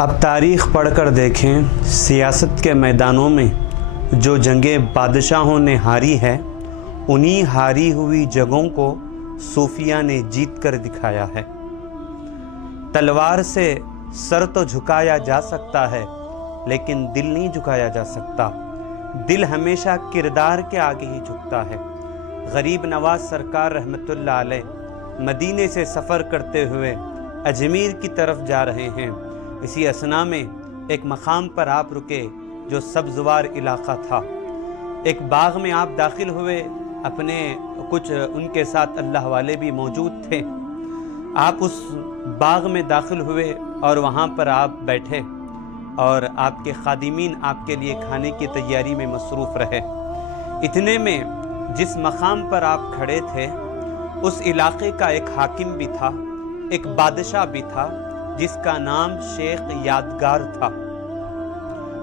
आप तारीख़ पढ़ कर देखें, सियासत के मैदानों में जो जंगें बादशाहों ने हारी है, उन्हीं हारी हुई जगहों को सूफिया ने जीत कर दिखाया है। तलवार से सर तो झुकाया जा सकता है, लेकिन दिल नहीं झुकाया जा सकता। दिल हमेशा किरदार के आगे ही झुकता है। गरीब नवाज सरकार रहमतुल्लाह अलैह मदीने से सफ़र करते हुए अजमेर की तरफ जा रहे हैं। इसी असना में एक मकाम पर आप रुके जो सब्ज़वार इलाका था। एक बाग में आप दाखिल हुए, अपने कुछ उनके साथ अल्लाह वाले भी मौजूद थे। आप उस बाग में दाखिल हुए और वहाँ पर आप बैठे और आपके खादिमीन आपके लिए खाने की तैयारी में मसरूफ़ रहे। इतने में जिस मकाम पर आप खड़े थे, उस इलाके का एक हाकिम भी था, एक बादशाह भी था, जिसका नाम शेख यादगार था।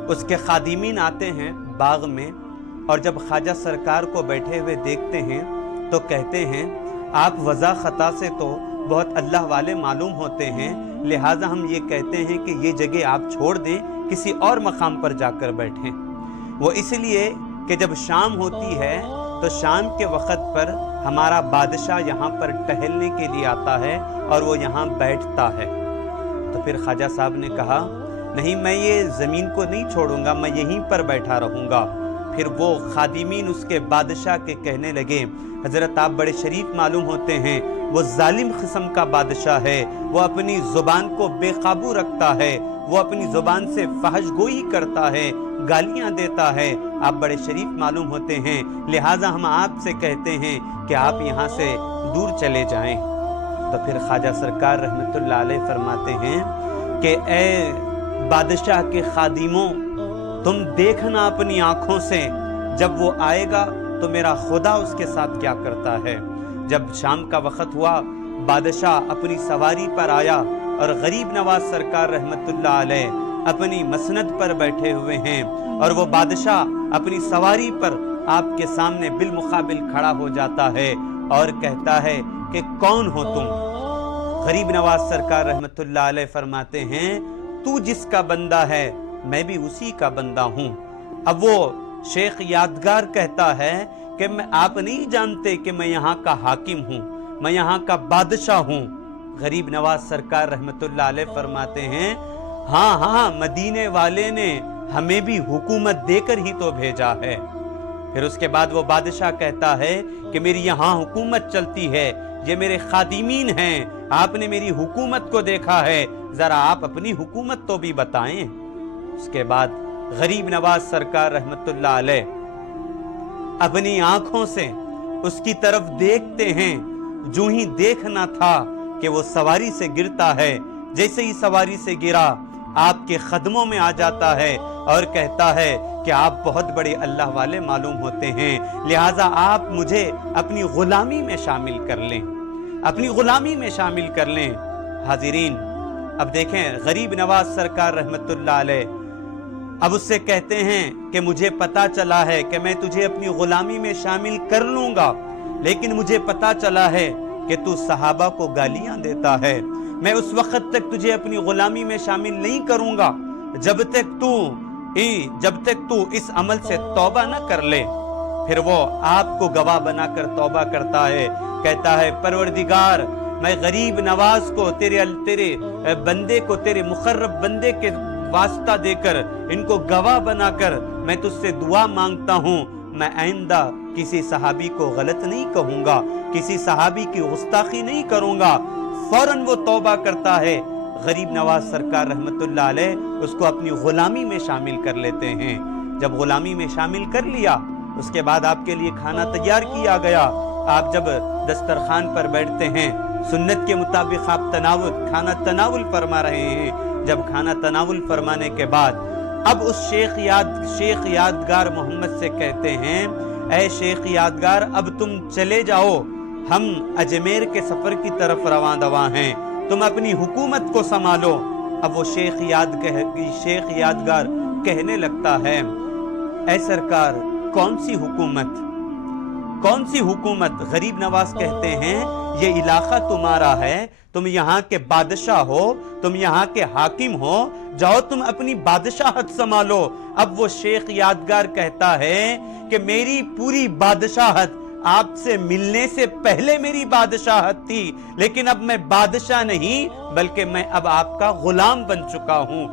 उसके खादिमीन आते हैं बाग में और जब ख्वाजा सरकार को बैठे हुए देखते हैं तो कहते हैं, आप वज़ा ख़ता से तो बहुत अल्लाह वाले मालूम होते हैं, लिहाजा हम ये कहते हैं कि ये जगह आप छोड़ दें, किसी और मकाम पर जाकर बैठें। वो इसलिए कि जब शाम होती है तो शाम के वक़्त पर हमारा बादशाह यहाँ पर टहलने के लिए आता है और वो यहाँ बैठता है। तो फिर ख्वाजा साहब ने कहा, नहीं, मैं ये ज़मीन को नहीं छोड़ूंगा, मैं यहीं पर बैठा रहूँगा। फिर वो खादिमीन उसके बादशाह के कहने लगे, हज़रत आप बड़े शरीफ मालूम होते हैं, वो जालिम किस्म का बादशाह है, वो अपनी ज़ुबान को बेकाबू रखता है, वो अपनी ज़ुबान से फहशगोई करता है, गालियाँ देता है। आप बड़े शरीफ मालूम होते हैं, लिहाजा हम आपसे कहते हैं कि आप यहाँ से दूर चले जाएं। तो फिर ख्वाजा सरकार रहमतुल्लाह अलैह फरमाते हैं कि ए बादशाह के खादिमों, तुम देखना अपनी आँखों से, जब वो आएगा तो मेरा खुदा उसके साथ क्या करता है। जब शाम का वक़्त हुआ, बादशाह अपनी सवारी पर आया और गरीब नवाज सरकार रहमतुल्लाह अलैह अपनी मसनद पर बैठे हुए हैं और वो बादशाह अपनी सवारी पर आपके सामने बिलमुकाबिल खड़ा हो जाता है और कहता है कि कौन हो तुम। गरीब नवाज सरकार रहमतुल्लाह अलैह फरमाते हैं, तू जिसका बंदा है मैं भी उसी का बंदा हूँ। अब वो शेख यादगार कहता है कि मैं आप नहीं जानते कि मैं यहाँ का हाकिम हूँ, मैं यहाँ का बादशाह हूँ। गरीब नवाज सरकार रहमतुल्लाह अलैह फरमाते हैं, हाँ हाँ, मदीने वाले ने हमें भी हुकूमत देकर ही तो भेजा है। फिर उसके बाद वो बादशाह कहता है कि मेरी यहाँ हुकूमत चलती है, ये मेरे खादिमीन हैं, आपने मेरी हुकूमत को देखा है, जरा आप अपनी हुकूमत तो भी बताएं। उसके बाद गरीब नवाज सरकार रहमतुल्लाह अलैह अपनी आंखों से उसकी तरफ देखते हैं। जो ही देखना था कि वो सवारी से गिरता है, जैसे ही सवारी से गिरा आपके कदमों में आ जाता है और कहता है कि आप बहुत बड़े अल्लाह वाले मालूम होते हैं, लिहाजा आप मुझे अपनी गुलामी में शामिल कर लें, अपनी गुलामी में शामिल कर लें। हाजिरीन, अब देखें, गरीब नवाज सरकार रहमतुल्लाह अलैह अब उससे कहते हैं कि मुझे पता चला है कि मैं तुझे अपनी गुलामी में शामिल कर लूंगा, लेकिन मुझे पता चला है कि तू सहाबा को गालियां देता है। मैं उस वक्त तक तुझे अपनी गुलामी में शामिल नहीं करूंगा जब तक तू इस अमल से तौबा न कर ले। फिर वो आपको गवाह बनाकर तौबा करता है, कहता है, परवरदिगार, मैं गरीब नवाज को तेरे बंदे को, तेरे मुकर्रब बंदे के वास्ता देकर, इनको गवाह बनाकर मैं तुझसे दुआ मांगता हूँ, मैं आइंदा किसी सहाबी को गलत नहीं कहूँगा, किसी सहाबी की गुस्ताखी नहीं करूँगा। फौरन वो तौबा करता है। गरीब नवाज सरकार रहमतुल्लाह अलैह उसको अपनी गुलामी में शामिल कर लेते हैं। जब गुलामी में शामिल कर लिया, उसके बाद आपके लिए खाना तैयार किया गया। आप जब दस्तरखान पर बैठते हैं, सुन्नत के मुताबिक आप खाना तनावुल फरमा रहे हैं। जब खाना तनावुल फरमाने के बाद अब उस शेख यादगार मोहम्मद से कहते हैं, ऐ शेख यादगार, अब तुम चले जाओ, हम अजमेर के सफ़र की तरफ रवां दवा हैं, तुम अपनी हुकूमत को संभालो। अब वो शेख यादगार कहने लगता है, ऐ सरकार, कौन सी हुकूमत? गरीब नवाज कहते हैं, یہ علاقہ تمہارا ہے، تم یہاں کے بادشاہ ہو، تم یہاں کے حاکم ہو، جاؤ تم اپنی بادشاہت سنبھالو۔ اب وہ شیخ یادگار کہتا ہے کہ میری پوری بادشاہت آپ سے ملنے سے پہلے میری بادشاہت تھی، لیکن اب میں بادشاہ نہیں بلکہ میں اب آپ کا غلام بن چکا ہوں۔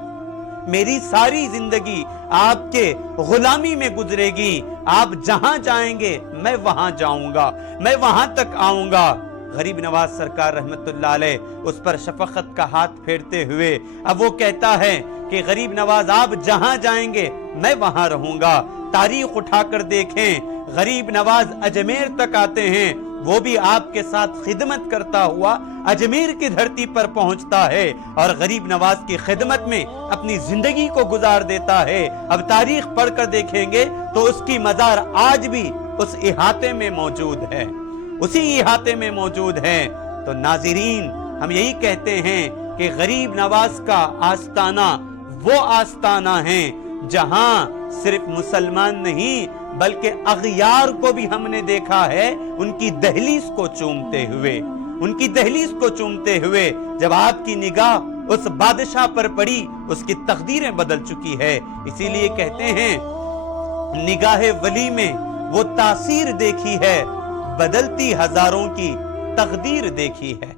میری ساری زندگی آپ کے غلامی میں گزرے گی، آپ جہاں جائیں گے میں وہاں جاؤں گا، میں وہاں تک آؤں گا۔ غریب نواز سرکار رحمت اللہ علیہ اس پر شفقت کا ہاتھ پھیرتے ہوئے اب وہ کہتا ہے کہ غریب نواز آپ جہاں جائیں گے میں وہاں رہوں گا۔ تاریخ اٹھا کر دیکھیں، غریب نواز اجمیر تک آتے ہیں، وہ بھی آپ کے ساتھ خدمت کرتا ہوا اجمیر کی دھرتی پر پہنچتا ہے اور غریب نواز کی خدمت میں اپنی زندگی کو گزار دیتا ہے۔ اب تاریخ پڑھ کر دیکھیں گے تو اس کی مزار آج بھی اس احاطے میں موجود ہے، اسی احاطے میں موجود ہے۔ تو ناظرین، ہم یہی کہتے ہیں کہ غریب نواز کا آستانہ وہ آستانہ ہے جہاں صرف مسلمان نہیں بلکہ اغیار کو بھی ہم نے دیکھا ہے ان کی دہلیز کو چومتے ہوئے، ان کی دہلیز کو چومتے ہوئے۔ جب آپ کی نگاہ اس بادشاہ پر پڑی اس کی تقدیریں بدل چکی ہے۔ اسی لیے کہتے ہیں نگاہ ولی میں وہ تاثیر دیکھی ہے، بدلتی ہزاروں کی تقدیر دیکھی ہے۔